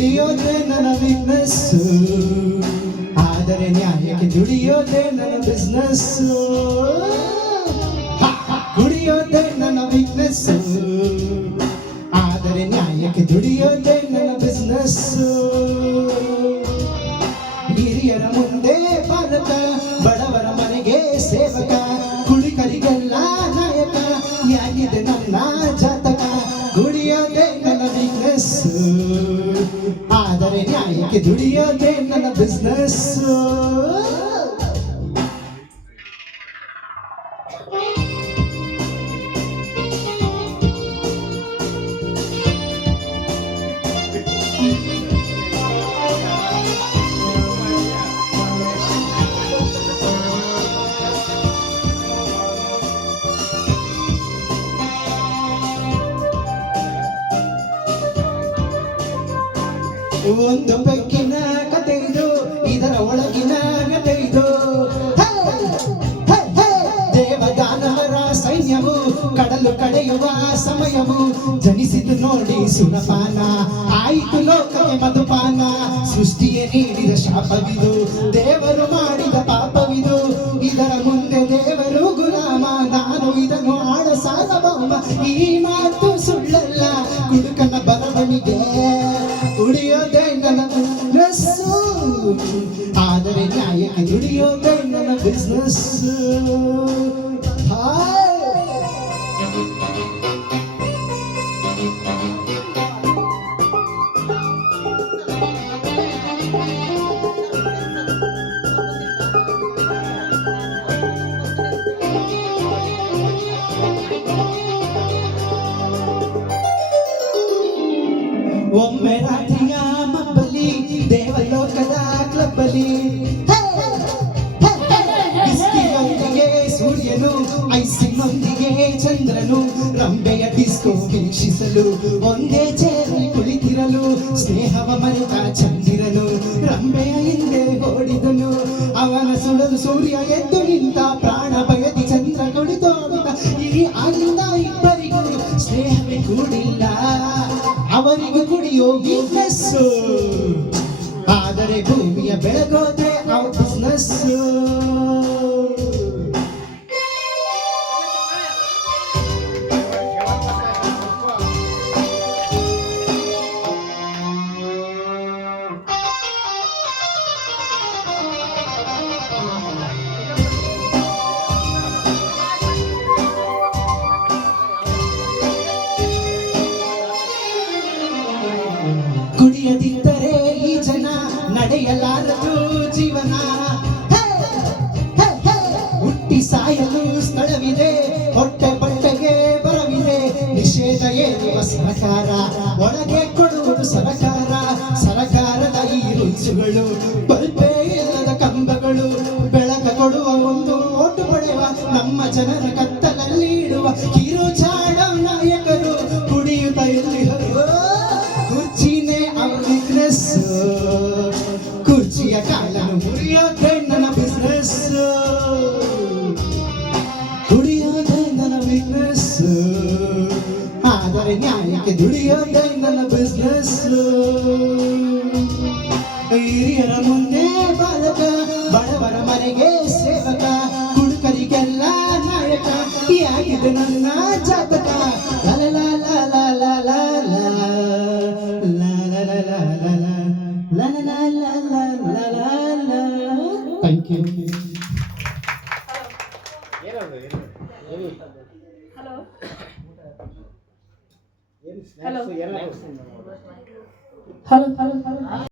ದುಡಿಯೋದೇ ನನ್ನ ವೀಕ್ನೆಸ್ಸು, ಆದರೆ ನ್ಯಾಯಕ್ಕೆ ದುಡಿಯೋದೇ ನನ್ನ ಬಿಸ್ನೆಸ್ಸು. ದುಡಿಯೋದೇ ನನ್ನ ವೀಕ್ನೆಸ್ಸು, ಆದರೆ ನ್ಯಾಯಕ್ಕೆ ದುಡಿಯೋದೇ ನನ್ನ ಬಿಸ್ನೆಸ್ಸು. ಹಿರಿಯರ ಮುಂದೆ ಬಾಲಕ, ಬಡವರ ಮನೆಗೆ ಸೇವಕ, ಕುಳಿಕರಿಗೆಲ್ಲ ನಾಯಕ, ಯಾಗಿದೆ ನನ್ನ ಜಾತಕ. ದುಡಿಯೋದೇ ನನ್ನ ವೀಕ್ನೆಸ್ಸು, ಆದರೆ ನ್ಯಾಯಕ್ಕೆ ದುಡಿಯೋದೇ ನನ್ನ ಬಿಸ್ನೆಸ್ಸು. ಒಂದು ಬೆಕ್ಕಿನ ಕತೆ ಇದು, ಇದರ ಒಳಗಿನ ಕತೆ ಇದು. ದೇವದಾನವರ ಸೈನ್ಯವು ಕಡಲು ಕಡೆಯುವ ಸಮಯವು, ಜನಿಸಿತು ನೋಡಿ ಸುರಪಾನ, ಆಯಿತು ಲೋಕಕ್ಕೆ ಮಧುಪಾನ. ಸೃಷ್ಟಿಯೇ ನೀಡಿದ ಶಾಪವಿದು, ದೇವರು ಮಾಡಿದ ಪಾಪವಿದು. ಇದರ ಮುಂದೆ ದೇವರು ಗುಲಾಮ, ನಾನು ಇದನ್ನು ಆಡ ಸಾಲಬಹುಮ. ಈ ಮಾತು ಸುಳ್ಳಲ್ಲ, ಕುಡುಕನ ಬರವಣಿಗೆ. ದುಡಿಯೋದೇ ನನ್ನ ಬಿಸ್ನೆಸ್ಸು, ಆದರೆ ನ್ಯಾಯಕ್ಕೆ ದುಡಿಯೋದೇ ನನ್ನ ಬಿಸ್ನೆಸ್ಸು. ಒಮ್ಮೆ ರಾತ್ರಿಯ ಮಬ್ಬಲಿ, ದೇವಲೋಕದ ಕ್ಲಬ್ಬಲಿ, ಬಿಸ್ಕಿಯೊಂದಿಗೆ ಸೂರ್ಯನು, ಐಸಿನೊಂದಿಗೆ ಚಂದ್ರನು, ರಂಬೆಯ ಡಿಸ್ಕೋ ವೀಕ್ಷಿಸಲು ಒಂದೇ ಚೇರಿ ಕುಳಿತಿರಲು. ಸ್ನೇಹವ ಮರೆತ ಚಂದಿರನು ರಂಬೆಯ ಹಿಂದೆ ಓಡಿದನು. ಅವನ ಸುಡಲು ಸೂರ್ಯ ಎದ್ದು ನಿಂತ, ಪ್ರಾಣ ಬಯದಿ ಚಂದ್ರ ಕುಳಿತೋಡಿದ. ಈ ಆಗಿಂದ ಇಬ್ಬರಿಗೂ ಸ್ನೇಹವೇ ಕೂಡಿಲ್ಲ, ಅವರಿಗೂ ಕುಡಿಯೋ ವೀಕ್ನೆಸ್ಸು, ಆದರೆ ಭೂಮಿಯ ಬೆಳಗೋದ್ರೆ ಅವ್ರ ಬಿಸ್ನೆಸ್ಸು. ಕುಡಿಯದಿದ್ದರೆ ಈ ಜನ ನಡೆಯಲಾರದು ಜೀವನ. ಹುಟ್ಟಿ ಸಾಯಲು ಸ್ಥಳವಿದೆ, ಹೊಟ್ಟೆ ಬಟ್ಟೆಗೆ ಬರವಿದೆ. ನಿಷೇಧ ಏರುವ ಸರಕಾರ, ಒಳಗೆ ಕೊಡುವುದು ಸರಕಾರ. ಸರಕಾರದ ಈ ರೂಲ್ಸುಗಳು, ಬಲ್ಪೇ ಇಲ್ಲದ ಕಂಬಗಳು. ಬೆಳಕ ಕೊಡುವ ಒಂದು ಓಟು ಪಡೆಯುವ, ನಮ್ಮ ಜನರ ಕತ್ತಲಲ್ಲಿ ಇಡುವ ಕಿರುಚಾಡ ನಾಯಕರು. ಕುಡಿಯುತ್ತ ಎಲ್ಲಿ ಕುರ್ಚಿನೇ ಅವ್ರ ವೀಕ್ನೆಸ್ಸು, ಕುರ್ಚಿಯ ಕಾಲನ್ನು ಮುರಿಯೋದೇ ನನ್ನ ಬಿಸ್ನೆಸ್ಸು. ದುಡಿಯೋದೇ ನನ್ನ ವೀಕ್ನೆಸ್ಸು, ಆದರೆ ನ್ಯಾಯಕ್ಕೆ ದುಡಿಯೋದೇ ನನ್ನ ಬಿಸ್ನೆಸ್ಸು. ಹಿರಿಯರ ಮುಂದೆ ಬಾಲಕ, ಬಡವರ ಮನೆಗೆ ಸೇವಕ, ಕುಡುಕರಿಗೆಲ್ಲ ನಾಯಕ, ಯಾಗಿದೆ ನನ್ನ ಜಾತಕ. Thank you. Hello. Hello.